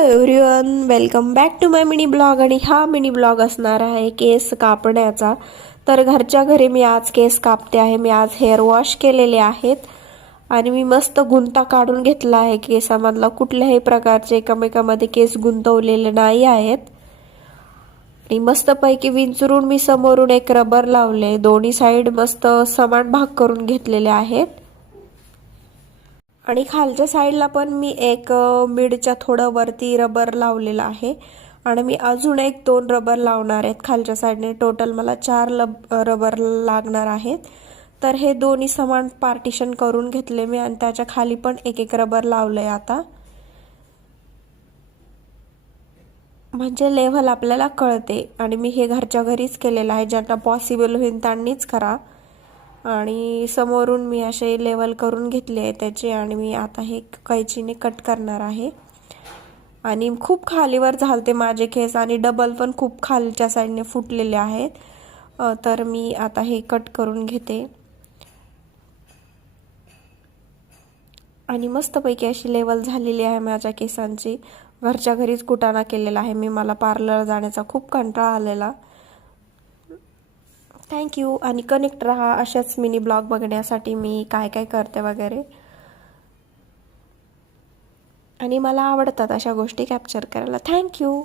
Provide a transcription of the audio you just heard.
Everyone, welcome back to my mini blog. आणि हा mini blog असणार आहे केस कापण्याचा. तर घरच्या घरी मी आज केस कापते आहे. मी आज हेअर वॉश केलेले आहेत आणि मी मस्त गुंता काढून घेतला आहे केसामधला. कुठल्याही प्रकारचे एकमेकांमध्ये केस गुंतवलेले नाही आहेत. आणि मस्तपैकी विंचरून मी समोरून एक रबर लावले. दोन्ही साईड मस्त समान भाग करून घेतलेले आहेत. आणि खालच्या साईडला पण मी एक मिडच्या थोडं वरती रबर लावलेला आहे. आणि मी अजून एक 2 रबर लावणार आहेत खालच्या साईडने. टोटल मला 4 रबर लागणार आहेत. तर हे दोन्ही समान पार्टिशन करून घेतले मी आणि त्याच्या खाली पण एक रबर लावलंय आता. म्हणजे लेव्हल आपल्याला कळते. आणि मी हे घरच्या घरीच केलेलं आहे. ज्यांना पॉसिबल होईल त्यांनीच करा. आणि समोरून मी असे लेवल करून घेतले आहे त्याचे. आणि मी आता हे कैचीने कट करणार आहे. आणि खूप खालीवर झालते माझे केस आणि डबल पण खूप खालच्या साईडने फुटलेले आहेत. तर मी आता हे कट करून घेते. आणि मस्तपैकी अशी लेवल झालेली आहे माझ्या केसांची. घरच्या घरीच कुटाणा केलेला आहे मी. मला पार्लर जाण्याचा खूप कंटाळा आलेला. थँक्यू. आणि कनेक्ट रहा अशाच मिनी ब्लॉग बघण्यासाठी मी काय काय करते वगैरे. आणि मला आवडतात अशा गोष्टी कॅप्चर करायला. थँक्यू.